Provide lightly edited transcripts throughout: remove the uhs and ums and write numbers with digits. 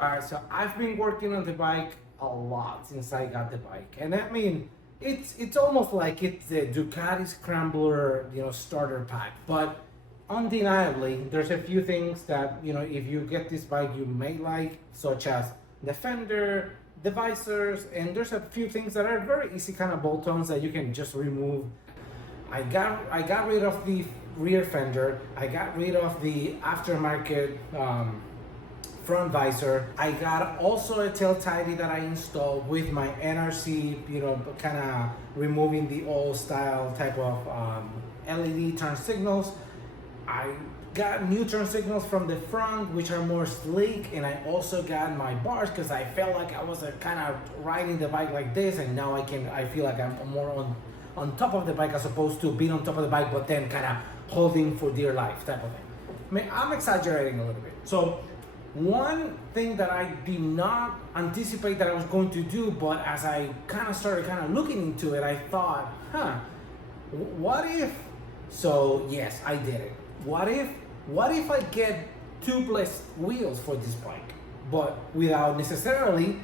All right, so I've been working on the bike a lot since I got the bike, and I mean, it's almost like it's the Ducati Scrambler, starter pack. But undeniably, there's a few things that if you get this bike, you may like, such as the fender, the visors, and there's a few things that are very easy kind of bolt-ons that you can just remove. I got rid of the rear fender. I got rid of the aftermarket front visor. I got also a tail tidy that I installed with my NRC, kind of removing the old style type of LED turn signals. I got new turn signals from the front, which are more sleek, and I also got my bars because I felt like I was kind of riding the bike like this, and now I feel like I'm more on top of the bike as opposed to being on top of the bike, but then kind of holding for dear life type of thing. I mean, I'm exaggerating a little bit. So one thing that I did not anticipate that I was going to do, but as I kind of started looking into it, I thought, what if? So yes, I did it. What if I get tubeless wheels for this bike, but without necessarily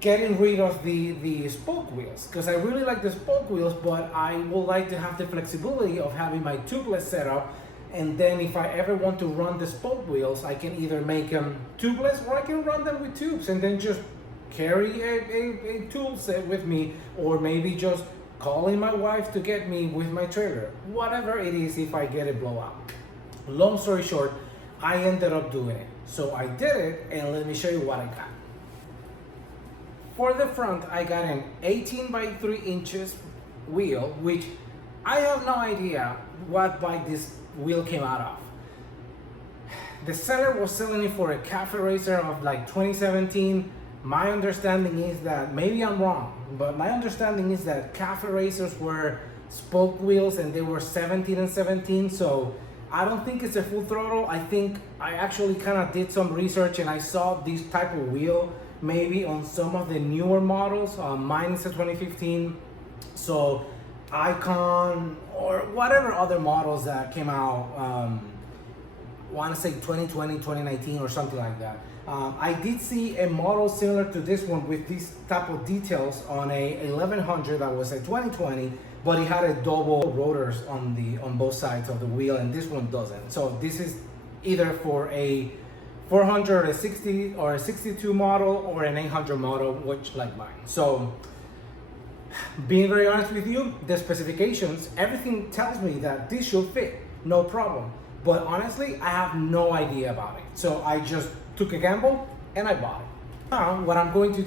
getting rid of the spoke wheels? Because I really like the spoke wheels, but I would like to have the flexibility of having my tubeless setup. And then if I ever want to run the spoke wheels, I can either make them tubeless or I can run them with tubes and then just carry a tool set with me, or maybe just calling my wife to get me with my trailer. Whatever it is, if I get a blowout. Long story short, I ended up doing it. So I did it, and let me show you what I got. For the front, I got an 18 by 3 inches wheel, which I have no idea what bike this wheel came out of. The seller was selling it for a cafe racer of like 2017. My understanding is that, maybe I'm wrong, but my understanding is that cafe racers were spoke wheels and they were 17 and 17. So I don't think it's a full throttle. I think I actually kind of did some research and I saw this type of wheel maybe on some of the newer models. Mine is a 2015. So Icon or whatever other models that came out, I want to say 2020, 2019 or something like that. I did see a model similar to this one with these type of details on a 1100 that was a 2020, but it had a double rotors on both sides of the wheel, and this one doesn't. So this is either for a 400, a 60 or a 62 model, or an 800 model, which like mine. So being very honest with you, the specifications, everything tells me that this should fit, no problem. But honestly, I have no idea about it. So I just took a gamble and I bought it. Now, what I'm going to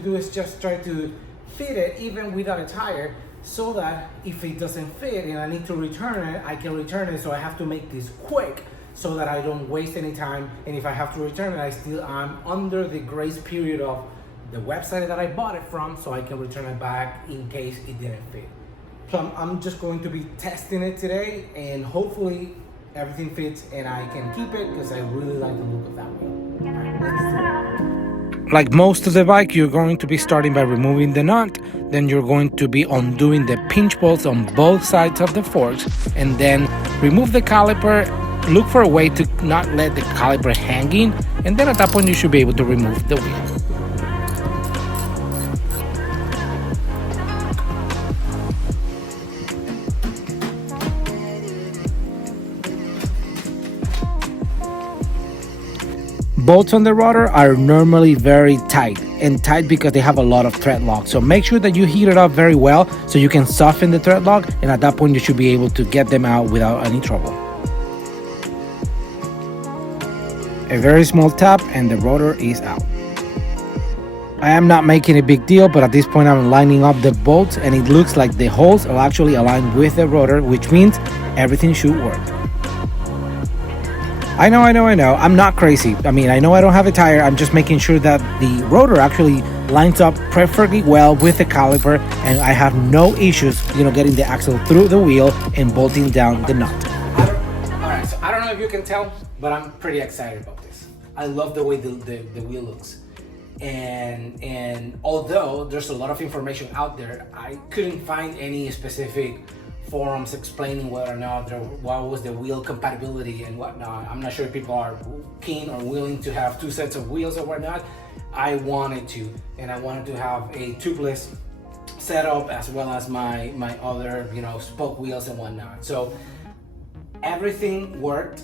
do is just try to fit it even without a tire, so that if it doesn't fit and I need to return it, I can return it. So I have to make this quick so that I don't waste any time. And if I have to return it, I'm under the grace period of the website that I bought it from, so I can return it back in case it didn't fit. So I'm just going to be testing it today, and hopefully everything fits and I can keep it, because I really like the look of that wheel. Like most of the bike, you're going to be starting by removing the nut, then you're going to be undoing the pinch bolts on both sides of the forks, and then remove the caliper. Look for a way to not let the caliper hanging, and then at that point you should be able to remove the wheel. Bolts on the rotor are normally very tight, and tight because they have a lot of thread lock. So make sure that you heat it up very well so you can soften the thread lock, and at that point you should be able to get them out without any trouble. A very small tap and the rotor is out. I am not making a big deal, but at this point I'm lining up the bolts, and it looks like the holes are actually aligned with the rotor, which means everything should work. I know. I'm not crazy. I mean, I know I don't have a tire. I'm just making sure that the rotor actually lines up perfectly well with the caliper, and I have no issues, getting the axle through the wheel and bolting down the nut. Alright, so I don't know if you can tell, but I'm pretty excited about this. I love the way the wheel looks. And although there's a lot of information out there, I couldn't find any specific forums explaining whether or not what was the wheel compatibility and whatnot. I'm not sure if people are keen or willing to have two sets of wheels or whatnot. I wanted to, and I wanted to have a tubeless setup as well as my other, you know, spoke wheels and whatnot. So everything worked.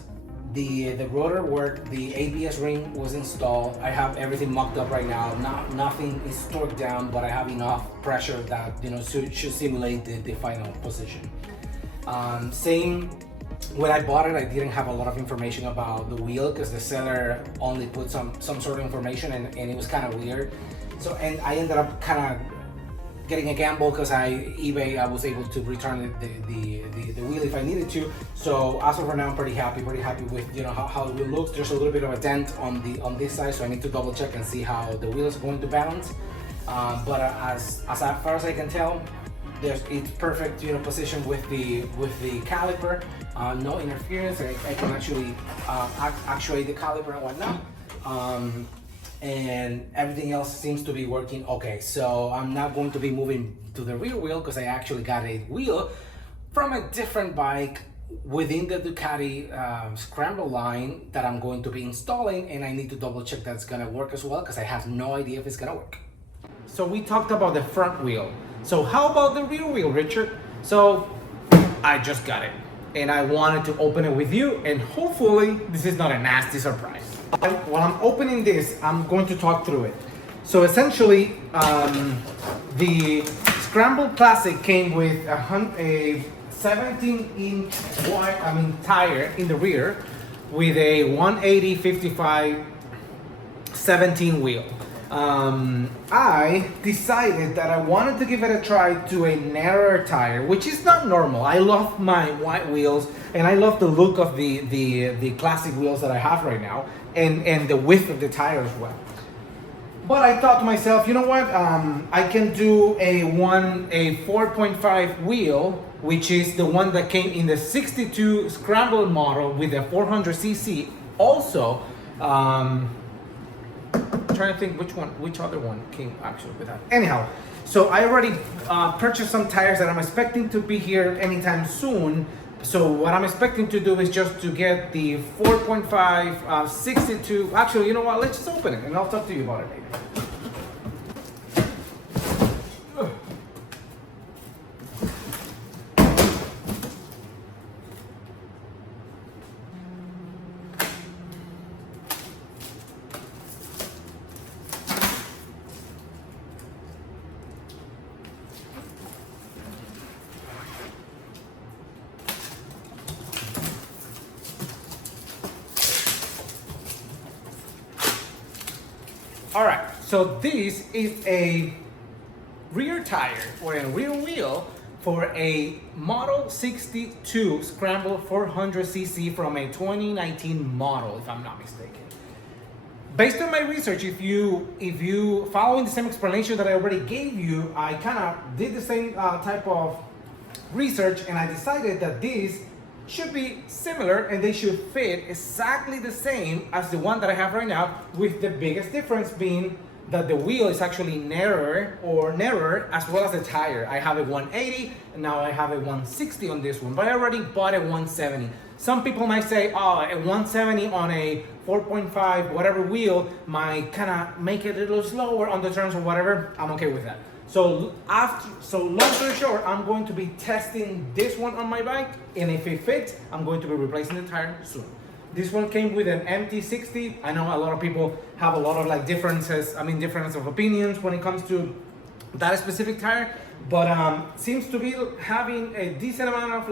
The rotor worked, the ABS ring was installed. I have everything mocked up right now. Nothing is torqued down, but I have enough pressure that, you know, should simulate the final position. Same, when I bought it, I didn't have a lot of information about the wheel because the seller only put some sort of information, and it was kind of weird. So, and I ended up kind of getting a gamble because I was able to return the wheel if I needed to. So as of right now, I'm pretty happy with, you know, how the wheel looks. There's a little bit of a dent on this side, so I need to double check and see how the wheel is going to balance. But as far as I can tell, it's perfect, you know, position with the caliper. No interference. I can actually actuate the caliper and whatnot. And everything else seems to be working okay. So I'm not going to be moving to the rear wheel because I actually got a wheel from a different bike within the Ducati Scrambler line that I'm going to be installing, and I need to double check that it's gonna work as well because I have no idea if it's gonna work. So we talked about the front wheel. So how about the rear wheel, Richard? So I just got it, and I wanted to open it with you, and hopefully this is not a nasty surprise. While I'm opening this, I'm going to talk through it. So essentially, the Scrambler Classic came with a 17-inch tire in the rear with a 180/55 17 wheel. I decided that I wanted to give it a try to a narrower tire, which is not normal. I love my white wheels, and I love the look of the classic wheels that I have right now, and the width of the tire as well. But I thought to myself, you know what? I can do a 4.5 wheel, which is the one that came in the 62 Scrambler model with a 400cc. Also, I'm trying to think which other one came actually with that. Anyhow, so I already purchased some tires that I'm expecting to be here anytime soon. So what I'm expecting to do is just to get the 4.5 62. Actually, you know what? Let's just open it and I'll talk to you about it later. All right, so this is a rear tire or a rear wheel for a Model 62 Scrambler 400cc from a 2019 model, if I'm not mistaken. Based on my research, if you following the same explanation that I already gave you, I kind of did the same type of research, and I decided that this should be similar and they should fit exactly the same as the one that I have right now, with the biggest difference being that the wheel is actually narrower as well as the tire. I have a 180 and now I have a 160 on this one, but I already bought a 170. Some people might say, oh, a 170 on a 4.5 whatever wheel might kind of make it a little slower on the turns or whatever. I'm okay with that. So long story short, I'm going to be testing this one on my bike, and if it fits, I'm going to be replacing the tire soon. This one came with an MT60. I know a lot of people have a lot of difference of opinions when it comes to that specific tire, but seems to be having a decent amount of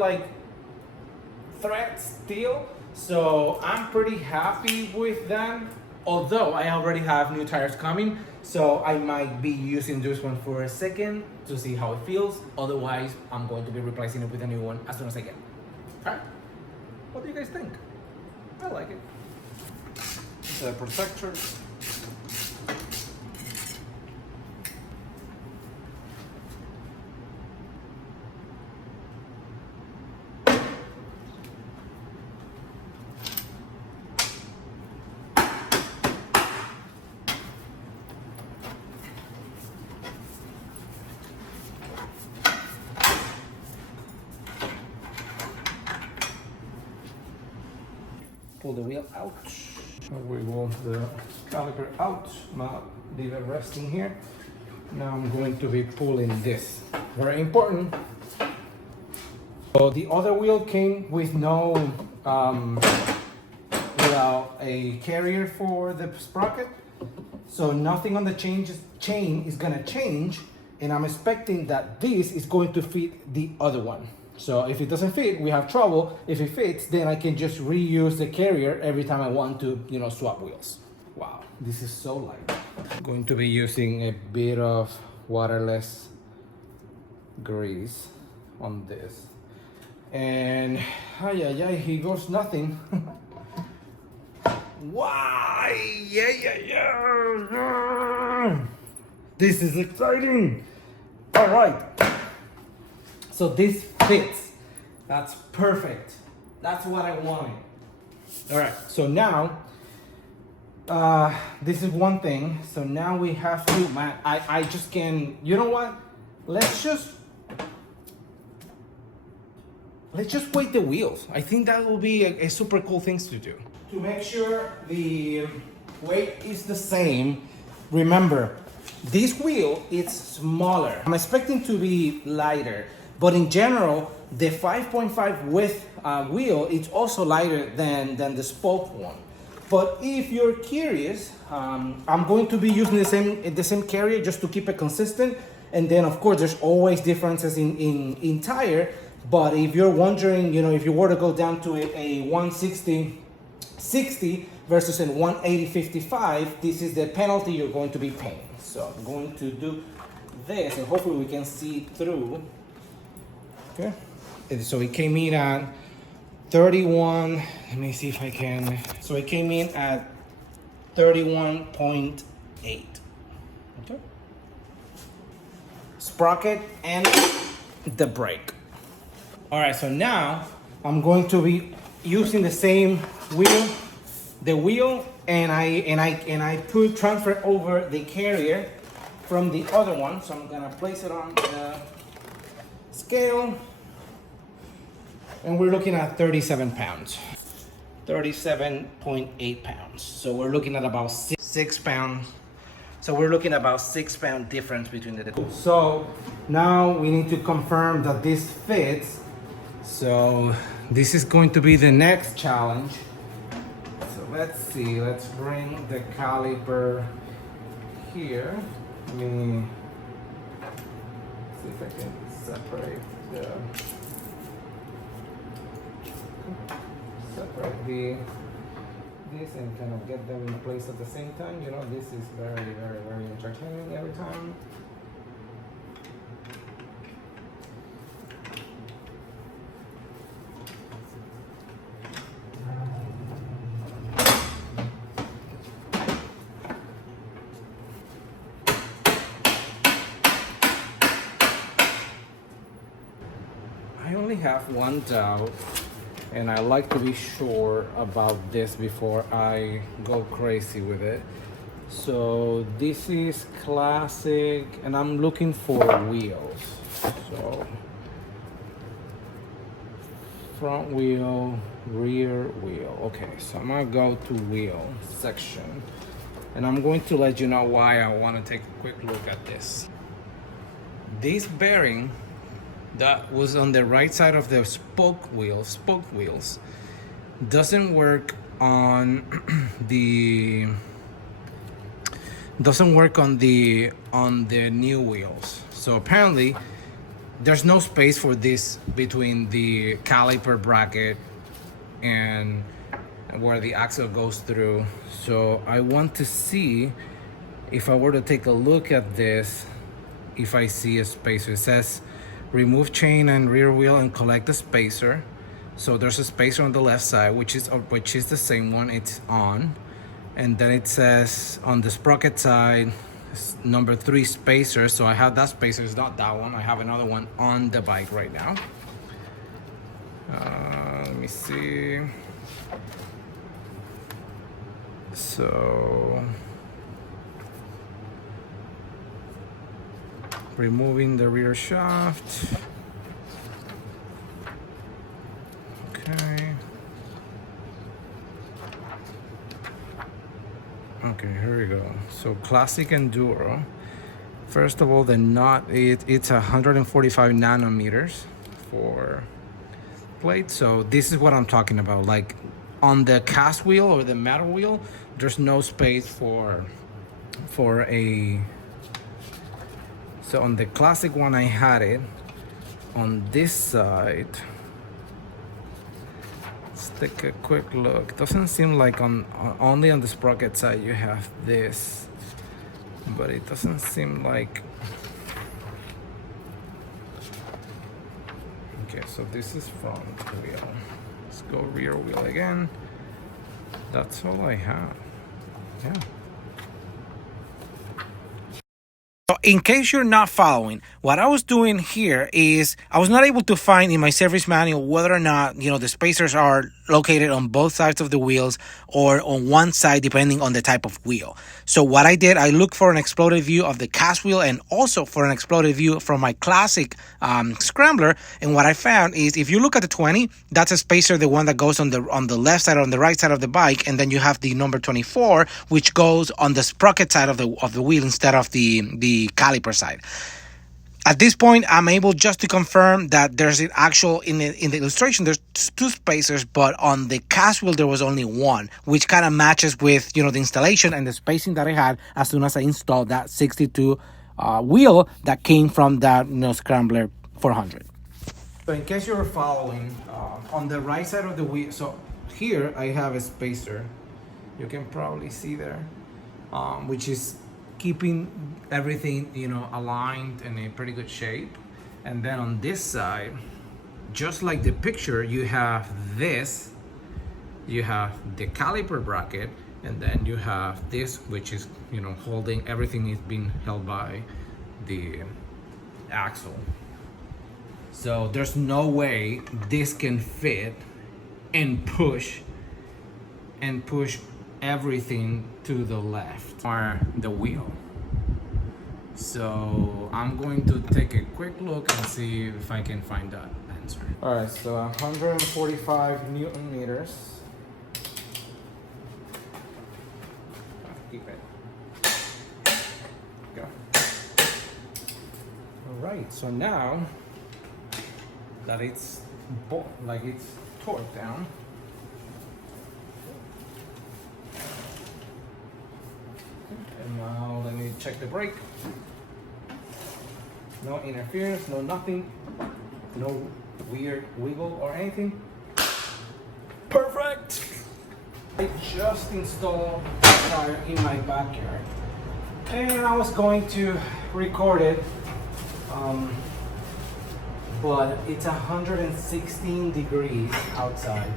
thread still. So I'm pretty happy with that. Although I already have new tires coming, so I might be using this one for a second to see how it feels. Otherwise, I'm going to be replacing it with a new one as soon as I get it. All right, what do you guys think? I like it. The protector. pull the wheel out. We want the caliper out, now leave it resting here. Now I'm going to be pulling this. Very important. So the other wheel came with no, without a carrier for the sprocket. So nothing on the chain is gonna change, and I'm expecting that this is going to fit the other one. So if it doesn't fit, we have trouble. If it fits, then I can just reuse the carrier every time I want to, swap wheels. Wow, this is so light. I'm going to be using a bit of waterless grease on this. And here goes nothing. Why? Yeah. This is exciting. All right. So this fits. That's perfect. That's what I wanted. All right. So now, this is one thing. So now we have to, man, I just can, you know what? Let's just weight the wheels. I think that will be a super cool thing to do. To make sure the weight is the same, remember, this wheel is smaller. I'm expecting to be lighter, but in general, the 5.5 width wheel is also lighter than the spoke one. But if you're curious, I'm going to be using the same carrier just to keep it consistent. And then of course, there's always differences in tire. But if you're wondering, if you were to go down to a 160/60 versus a 180/55, this is the penalty you're going to be paying. So I'm going to do this, and hopefully we can see through. Okay. So it came in at 31. Let me see if I can. So it came in at 31.8. Okay. Sprocket and the brake. All right, so now I'm going to be using the same wheel, and I transfer over the carrier from the other one. So I'm gonna place it on the scale, and we're looking at 37 pounds, 37.8 pounds. So we're looking at about 6 pounds. So we're looking at about 6 pound difference between the two. So now we need to confirm that this fits. So this is going to be the next challenge. So let's see, let's bring the caliper here. Let me see if I can separate this and kind of get them in place at the same time. This is very entertaining every time. I only have one doubt, and I like to be sure about this before I go crazy with it. So this is classic, and I'm looking for wheels. So front wheel, rear wheel. Okay, so I'm gonna go to wheel section, and I'm going to let you know why I want to take a quick look at this. This bearing that was on the right side of the spoke wheels doesn't work on the new wheels. So apparently there's no space for this between the caliper bracket and where the axle goes through. So I want to see if I were to take a look at this, if I see a spacer. It says remove chain and rear wheel and collect the spacer. So there's a spacer on the left side, which is the same one, it's on. And then it says on the sprocket side, number 3 spacer. So I have that spacer, it's not that one. I have another one on the bike right now. Let me see. So removing the rear shaft. Okay. Okay, here we go. So classic enduro. First of all, the knot, it's 145 nanometers for plate. So this is what I'm talking about. Like on the cast wheel or the metal wheel, there's no space for a. So on the classic one, I had it on this side. Let's take a quick look. Doesn't seem like only on the sprocket side you have this, but it doesn't seem like. Okay, so this is front wheel. Let's go rear wheel again. That's all I have. Yeah. So in case you're not following, what I was doing here is I was not able to find in my service manual whether or not, the spacers are located on both sides of the wheels or on one side, depending on the type of wheel. So what I did, I looked for an exploded view of the cast wheel and also for an exploded view from my classic Scrambler. And what I found is if you look at the 20, that's a spacer, the one that goes on the left side or on the right side of the bike. And then you have the number 24, which goes on the sprocket side of the wheel instead of the caliper side. At this point, I'm able just to confirm that there's an actual, in the illustration, there's two spacers, but on the cast wheel, there was only one, which kind of matches with, the installation and the spacing that I had as soon as I installed that 62 wheel that came from that, Scrambler 400. So in case you were following, on the right side of the wheel, so here I have a spacer. You can probably see there, which is keeping everything, aligned in a pretty good shape. And then on this side, just like the picture, you have this, you have the caliper bracket, and then you have this, which is, holding everything is being held by the axle. So there's no way this can fit and push everything to the left or the wheel. So I'm going to take a quick look and see if I can find that answer. All right, so 145 Newton meters. Keep it. Go. All right, so now that it's torqued down, and now let me check the brake. No interference, no nothing, no weird wiggle or anything. Perfect! I just installed the tire in my backyard and I was going to record it, but it's 116 degrees outside,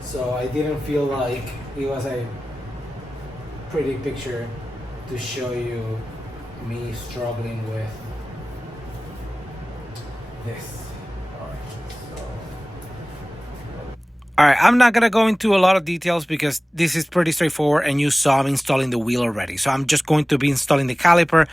so I didn't feel like it was a pretty picture to show you me struggling with this. All right, I'm not gonna go into a lot of details because this is pretty straightforward and you saw me installing the wheel already. So I'm just going to be installing the caliper,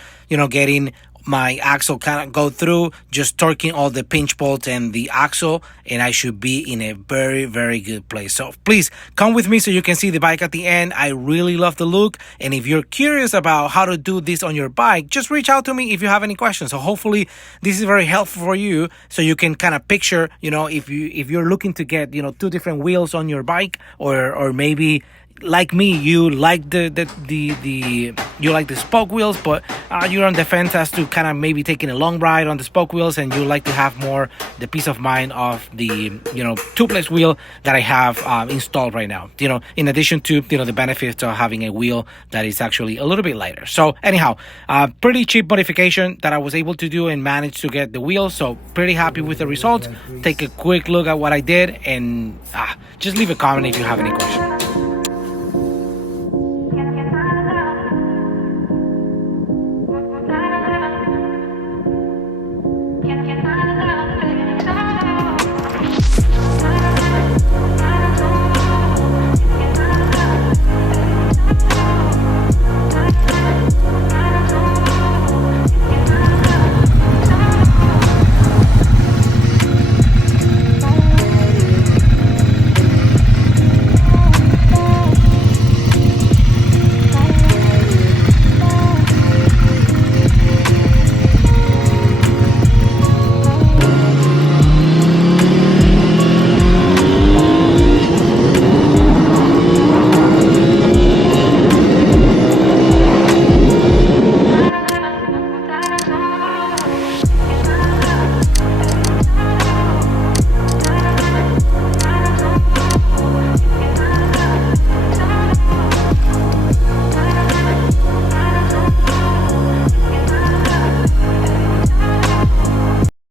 getting my axle kind of go through, just torquing all the pinch bolts and the axle, and I should be in a very, very good place. So please come with me so you can see the bike at the end. I really love the look, and if you're curious about how to do this on your bike, just reach out to me if you have any questions. So hopefully this is very helpful for you, so you can kind of picture, if you're looking to get, two different wheels on your bike, or maybe like me, you like the spoke wheels, but you're on the fence as to kind of maybe taking a long ride on the spoke wheels, and you like to have more the peace of mind of the tubeless wheel that I have installed right now. In addition to the benefits of having a wheel that is actually a little bit lighter. So anyhow, pretty cheap modification that I was able to do and manage to get the wheel. So pretty happy with the results. Take a quick look at what I did, and just leave a comment if you have any questions.